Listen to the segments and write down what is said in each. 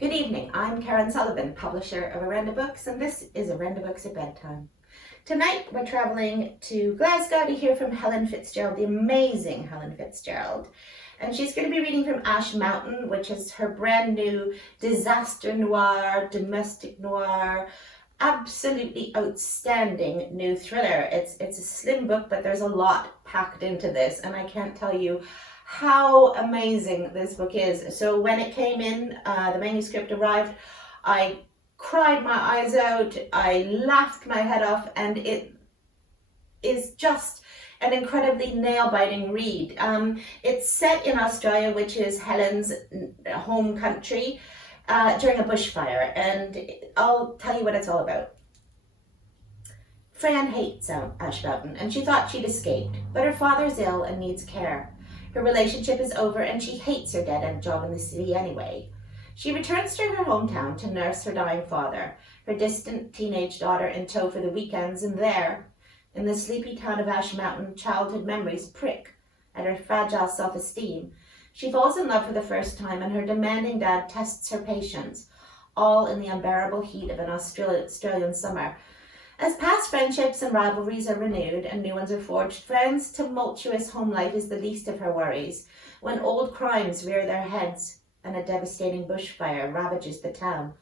Good evening, I'm Karen Sullivan, publisher of Orenda Books, and this is Orenda Books at Bedtime. Tonight we're travelling to Glasgow to hear from Helen Fitzgerald, the amazing Helen Fitzgerald. And she's going to be reading from Ash Mountain, which is her brand new disaster noir, domestic noir, absolutely outstanding new thriller. It's a slim book, but there's a lot packed into this, and I can't tell you how amazing this book is. So when it came in, the manuscript arrived, I cried my eyes out, I laughed my head off, and it is just an incredibly nail-biting read. It's set in Australia, which is Helen's home country, during a bushfire, and I'll tell you what it's all about. Fran hates Ash Mountain, and she thought she'd escaped, but her father's ill and needs care. Her relationship is over, and she hates her dead-end job in the city anyway. She returns to her hometown to nurse her dying father, her distant teenage daughter in tow for the weekends, and there, in the sleepy town of Ash Mountain, childhood memories prick at her fragile self-esteem. She falls in love for the first time, and her demanding dad tests her patience, all in the unbearable heat of an Australian summer. As past friendships and rivalries are renewed and new ones are forged, Fran's tumultuous home life is the least of her worries, when old crimes rear their heads and a devastating bushfire ravages the town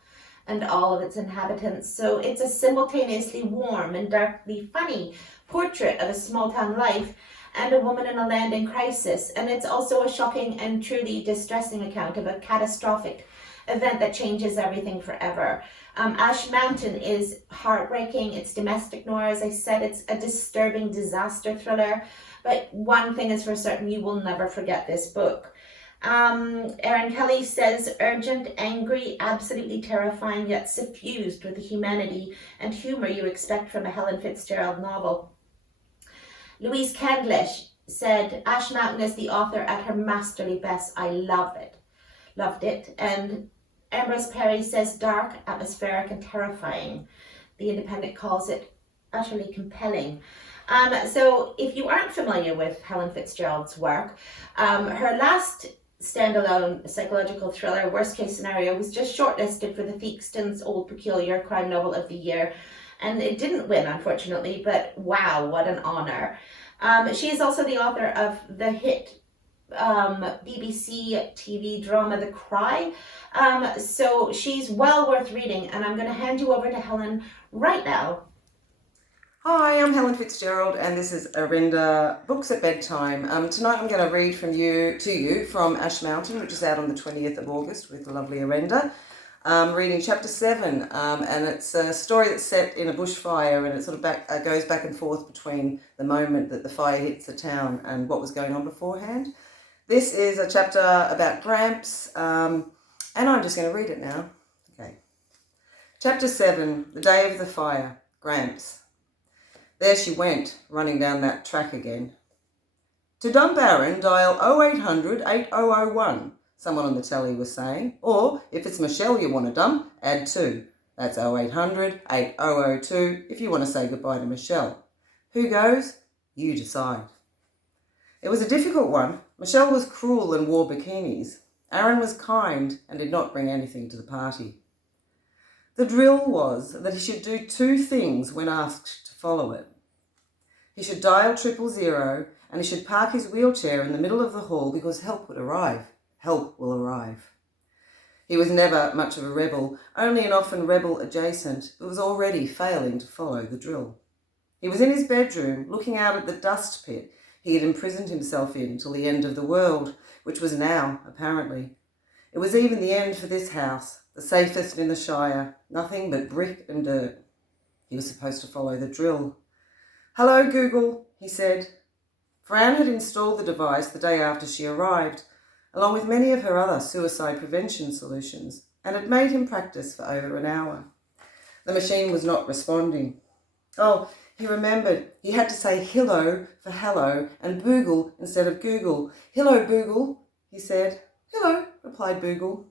and all of its inhabitants. So it's a simultaneously warm and darkly funny portrait of a small town life and a woman in a land in crisis. And it's also a shocking and truly distressing account of a catastrophic event that changes everything forever. Ash Mountain is heartbreaking. It's domestic noir, as I said. It's a disturbing disaster thriller. But one thing is for certain, you will never forget this book. Erin Kelly says, urgent, angry, absolutely terrifying, yet suffused with the humanity and humor you expect from a Helen Fitzgerald novel. Louise Candlish said, Ash Mountain is the author at her masterly best. I loved it. And Ambrose Perry says, dark, atmospheric, and terrifying. The Independent calls it utterly compelling. So if you aren't familiar with Helen Fitzgerald's work, her last standalone psychological thriller, Worst Case Scenario, was just shortlisted for the Theakston's Old Peculier Crime Novel of the Year. And it didn't win, unfortunately, but wow, what an honor. She is also the author of the hit BBC TV drama The Cry. So she's well worth reading, and I'm going to hand you over to Helen right now. Hi, I'm Helen Fitzgerald, and this is Orenda Books at Bedtime. Tonight I'm going to read to you from Ash Mountain, which is out on the 20th of August with the lovely Orenda. Reading chapter 7, and it's a story that's set in a bushfire, and it sort of goes back and forth between the moment that the fire hits the town and what was going on beforehand. This is a chapter about Gramps, and I'm just going to read it now. Okay. Chapter 7, The Day of the Fire, Gramps. There she went, running down that track again. To dump Aaron, dial 0800 8001, someone on the telly was saying. Or, if it's Michelle you want to dump, add 2. That's 0800 8002 if you want to say goodbye to Michelle. Who goes? You decide. It was a difficult one. Michelle was cruel and wore bikinis. Aaron was kind and did not bring anything to the party. The drill was that he should do 2 things when asked to follow it. He should dial 000, and he should park his wheelchair in the middle of the hall because help would arrive. Help will arrive. He was never much of a rebel, only an often rebel adjacent who was already failing to follow the drill. He was in his bedroom, looking out at the dust pit he had imprisoned himself in till the end of the world, which was now, apparently. It was even the end for this house, the safest in the Shire, nothing but brick and dirt. He was supposed to follow the drill. Hello, Google, he said. Fran had installed the device the day after she arrived, along with many of her other suicide prevention solutions, and had made him practice for over an hour. The machine was not responding. Oh, he remembered he had to say hello for hello and Boogle instead of Google. Hello, Boogle, he said. Hello, replied Boogle.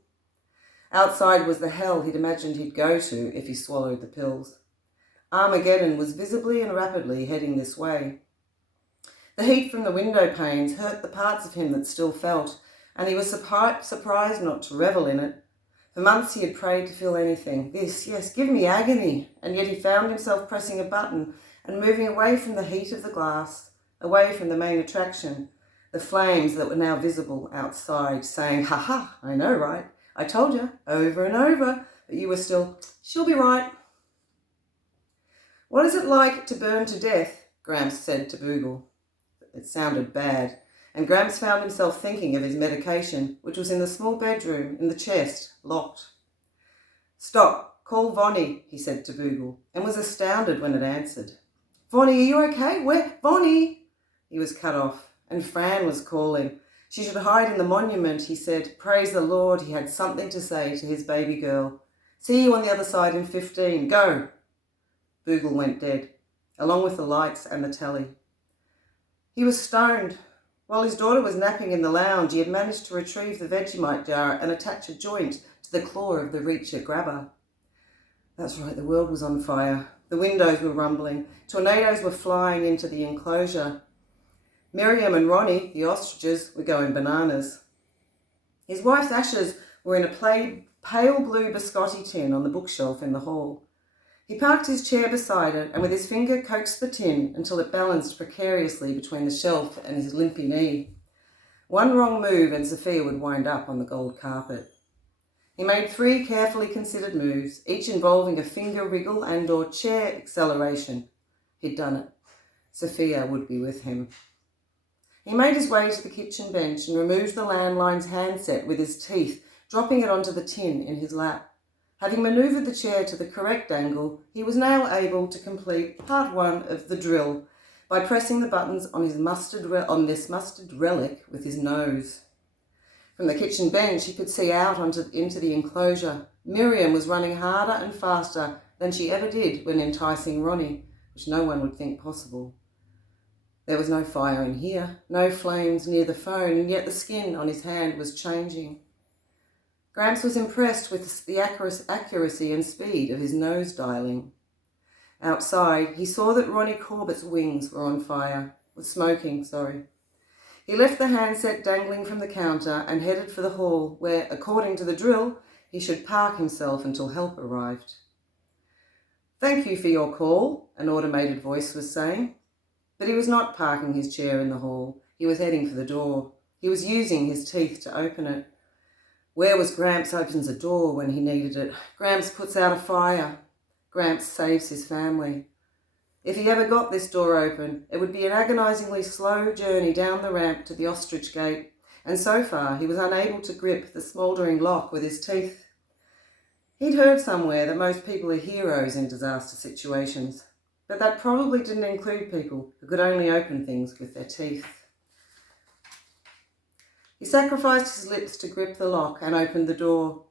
Outside was the hell he'd imagined he'd go to if he swallowed the pills. Armageddon was visibly and rapidly heading this way. The heat from the window panes hurt the parts of him that still felt, and he was surprised not to revel in it. For months he had prayed to feel anything. This, yes, give me agony. And yet he found himself pressing a button and moving away from the heat of the glass, away from the main attraction, the flames that were now visible outside, saying, "Ha ha, I know, right? I told you, over and over, but you were still, she'll be right." "What is it like to burn to death?" Gramps said to Boogle. It sounded bad, and Gramps found himself thinking of his medication, which was in the small bedroom, in the chest, locked. "Stop, call Vonnie," he said to Boogle, and was astounded when it answered. "Vonnie, are you okay? Where? Vonnie!" He was cut off, and Fran was calling. She should hide in the monument, he said. Praise the Lord, he had something to say to his baby girl. "See you on the other side in 15. Go!" Boogle went dead, along with the lights and the telly. He was stoned. While his daughter was napping in the lounge, he had managed to retrieve the Vegemite jar and attach a joint to the claw of the Reacher grabber. That's right, the world was on fire. The windows were rumbling. Tornadoes were flying into the enclosure. Miriam and Ronnie, the ostriches, were going bananas. His wife's ashes were in a pale blue biscotti tin on the bookshelf in the hall. He parked his chair beside it and with his finger coaxed the tin until it balanced precariously between the shelf and his limpy knee. One wrong move and Sophia would wind up on the gold carpet. He made 3 carefully considered moves, each involving a finger wriggle and/or chair acceleration. He'd done it. Sophia would be with him. He made his way to the kitchen bench and removed the landline's handset with his teeth, dropping it onto the tin in his lap. Having manoeuvred the chair to the correct angle, he was now able to complete part 1 of the drill by pressing the buttons on this mustard relic with his nose. From the kitchen bench, he could see out into the enclosure. Miriam was running harder and faster than she ever did when enticing Ronnie, which no one would think possible. There was no fire in here, no flames near the phone, and yet the skin on his hand was changing. Gramps was impressed with the accuracy and speed of his nose dialing. Outside, he saw that Ronnie Corbett's wings were on fire, smoking. He left the handset dangling from the counter and headed for the hall where, according to the drill, he should park himself until help arrived. "Thank you for your call," an automated voice was saying. But he was not parking his chair in the hall. He was heading for the door. He was using his teeth to open it. Where was Gramps opens a door when he needed it? Gramps puts out a fire. Gramps saves his family. If he ever got this door open, it would be an agonisingly slow journey down the ramp to the ostrich gate, and so far he was unable to grip the smouldering lock with his teeth. He'd heard somewhere that most people are heroes in disaster situations, but that probably didn't include people who could only open things with their teeth. He sacrificed his lips to grip the lock and opened the door.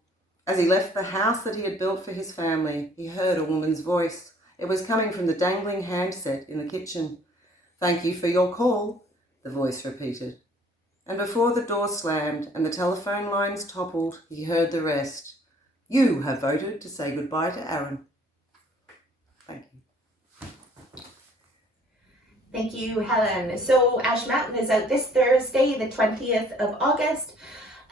As he left the house that he had built for his family, he heard a woman's voice. It was coming from the dangling handset in the kitchen. "Thank you for your call," the voice repeated. And before the door slammed and the telephone lines toppled, he heard the rest. "You have voted to say goodbye to Aaron." Thank you. Thank you, Helen. So Ash Mountain is out this Thursday, the 20th of August.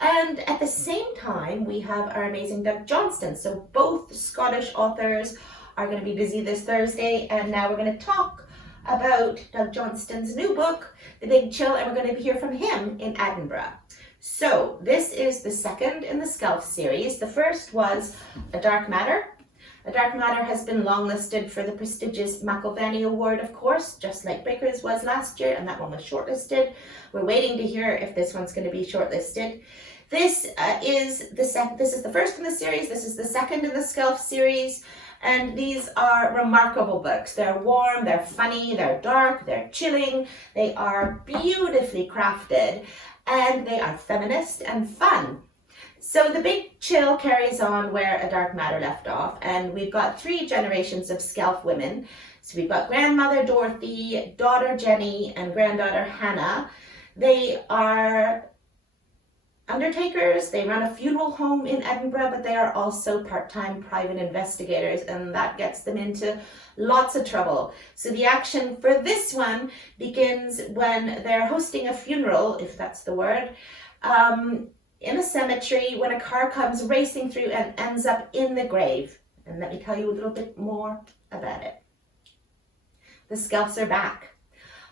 And at the same time, we have our amazing Doug Johnston. So both Scottish authors are going to be busy this Thursday. And now we're going to talk about Doug Johnston's new book, The Big Chill, and we're going to hear from him in Edinburgh. So this is the second in the Skelf series. The first was A Dark Matter. A Dark Matter has been longlisted for the prestigious McIlvanney Award, of course, just like Breakers was last year, and that one was shortlisted. We're waiting to hear if this one's going to be shortlisted. This is the first in the series. This is the second in the Skelf series, and these are remarkable books. They're warm, they're funny, they're dark, they're chilling. They are beautifully crafted, and they are feminist and fun. So The Big Chill carries on where A Dark Matter left off, and we've got 3 generations of Skelf women. So we've got grandmother Dorothy, daughter Jenny, and granddaughter Hannah. They are undertakers. They run a funeral home in Edinburgh, but they are also part-time private investigators, and that gets them into lots of trouble. So the action for this one begins when they're hosting a funeral, if that's the word, in a cemetery when a car comes racing through and ends up in the grave. And let me tell you a little bit more about it. The Skelfs are back.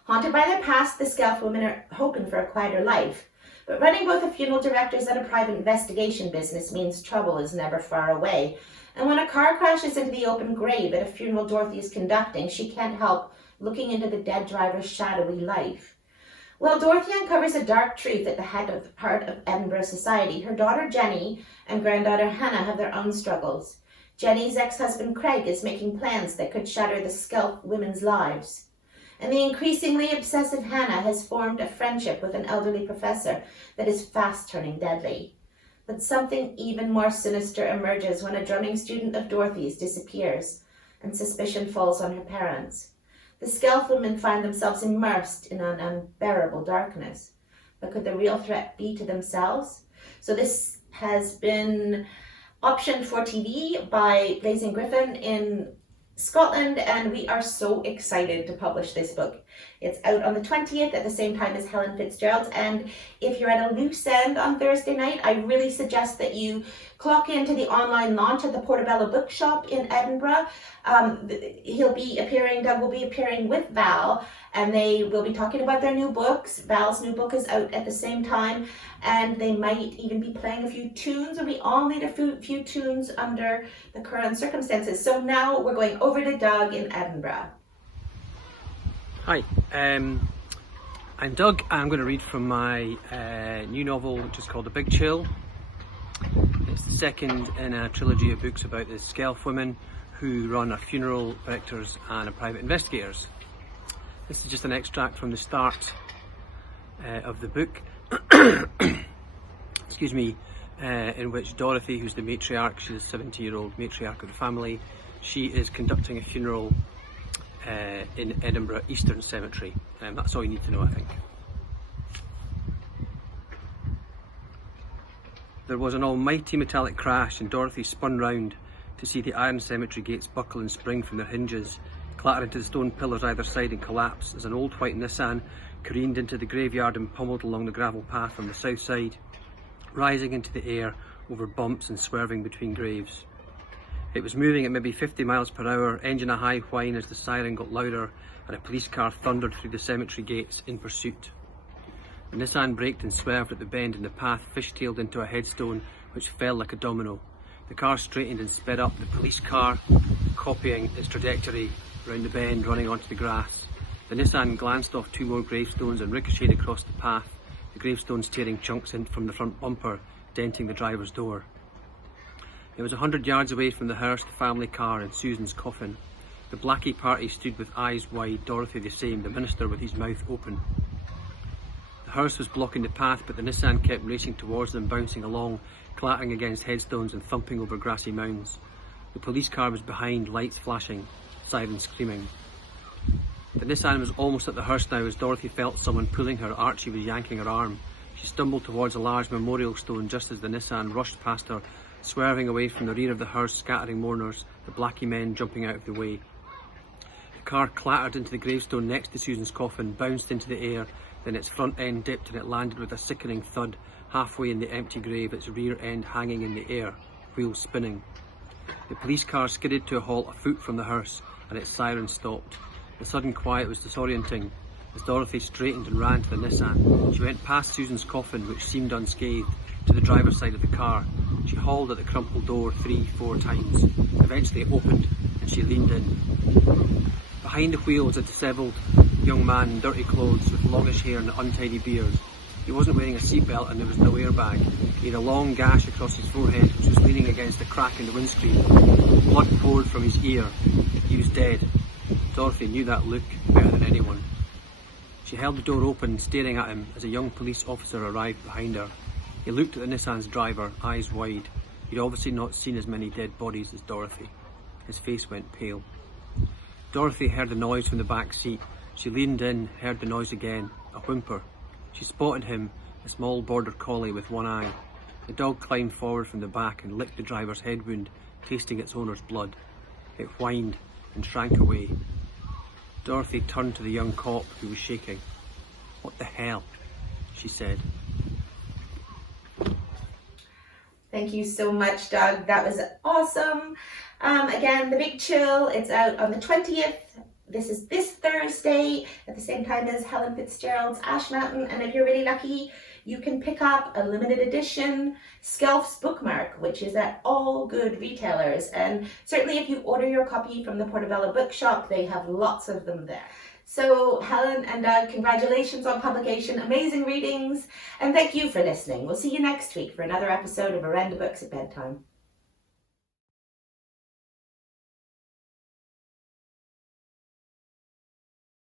Haunted by their past, the Skelf women are hoping for a quieter life. But running both a funeral director's and a private investigation business means trouble is never far away. And when a car crashes into the open grave at a funeral Dorothy is conducting, she can't help looking into the dead driver's shadowy life. Well, Dorothy uncovers a dark truth at the heart of Edinburgh society. Her daughter Jenny and granddaughter Hannah have their own struggles. Jenny's ex-husband Craig is making plans that could shatter the Skelf women's lives. And the increasingly obsessive Hannah has formed a friendship with an elderly professor that is fast turning deadly. But something even more sinister emerges when a drumming student of Dorothy's disappears, and suspicion falls on her parents. The Skelf women find themselves immersed in an unbearable darkness. But could the real threat be to themselves? So this has been optioned for TV by Blazing Griffin in Scotland, and we are so excited to publish this book. It's out on the 20th at the same time as Helen Fitzgerald's, and if you're at a loose end on Thursday night, I really suggest that you clock into the online launch at the Portobello Bookshop in Edinburgh. Doug will be appearing with Val, and they will be talking about their new books. Val's new book is out at the same time, and they might even be playing a few tunes, and we all need a few tunes under the current circumstances. So now we're going over to Doug in Edinburgh. Hi, I'm Doug. I'm going to read from my new novel, which is called The Big Chill. It's the second in a trilogy of books about the Skelf women who run a funeral directors and a private investigators. This is just an extract from the start of the book, excuse me, in which Dorothy, who's the matriarch, she's a 70-year-old matriarch of the family, she is conducting a funeral in Edinburgh Eastern Cemetery. That's all you need to know, I think. There was an almighty metallic crash, and Dorothy spun round to see the iron cemetery gates buckle and spring from their hinges, clatter into the stone pillars either side and collapse as an old white Nissan careened into the graveyard and pummeled along the gravel path on the south side, rising into the air over bumps and swerving between graves. It was moving at maybe 50 miles per hour, engine a high whine as the siren got louder and a police car thundered through the cemetery gates in pursuit. The Nissan braked and swerved at the bend and the path fishtailed into a headstone which fell like a domino. The car straightened and sped up, the police car copying its trajectory round the bend, running onto the grass. The Nissan glanced off two more gravestones and ricocheted across the path, the gravestones tearing chunks in from the front bumper, denting the driver's door. It was 100 yards away from the hearse, the family car and Susan's coffin. The Blackie party stood with eyes wide, Dorothy the same, the minister with his mouth open. The hearse was blocking the path, but the Nissan kept racing towards them, bouncing along, clattering against headstones and thumping over grassy mounds. The police car was behind, lights flashing, sirens screaming. The Nissan was almost at the hearse now as Dorothy felt someone pulling her. Archie was yanking her arm. She stumbled towards a large memorial stone just as the Nissan rushed past her, swerving away from the rear of the hearse, scattering mourners, the Blackie men jumping out of the way. The car clattered into the gravestone next to Susan's coffin, bounced into the air, then its front end dipped and it landed with a sickening thud halfway in the empty grave, its rear end hanging in the air, wheels spinning. The police car skidded to a halt a foot from the hearse and its siren stopped. The sudden quiet was disorienting as Dorothy straightened and ran to the Nissan. She went past Susan's coffin, which seemed unscathed, to the driver's side of the car. She hauled at the crumpled door 3-4 times. Eventually it opened and she leaned in. Behind the wheel was a dishevelled young man in dirty clothes with longish hair and an untidy beard. He wasn't wearing a seatbelt and there was no airbag. He had a long gash across his forehead which was leaning against a crack in the windscreen. Blood poured from his ear. He was dead. Dorothy knew that look better than anyone. She held the door open, staring at him as a young police officer arrived behind her. He looked at the Nissan's driver, eyes wide. He'd obviously not seen as many dead bodies as Dorothy. His face went pale. Dorothy heard the noise from the back seat. She leaned in, heard the noise again, a whimper. She spotted him, a small border collie with one eye. The dog climbed forward from the back and licked the driver's head wound, tasting its owner's blood. It whined and shrank away. Dorothy turned to the young cop who was shaking. "What the hell?" she said. Thank you so much, Doug. That was awesome. Again, The Big Chill, it's out on the 20th. This is this Thursday at the same time as Helen Fitzgerald's Ash Mountain. And if you're really lucky, you can pick up a limited edition Skelf's bookmark, which is at all good retailers. And certainly if you order your copy from the Portobello Bookshop, they have lots of them there. So Helen and Doug, congratulations on publication, amazing readings, and thank you for listening. We'll see you next week for another episode of Orenda Books at Bedtime.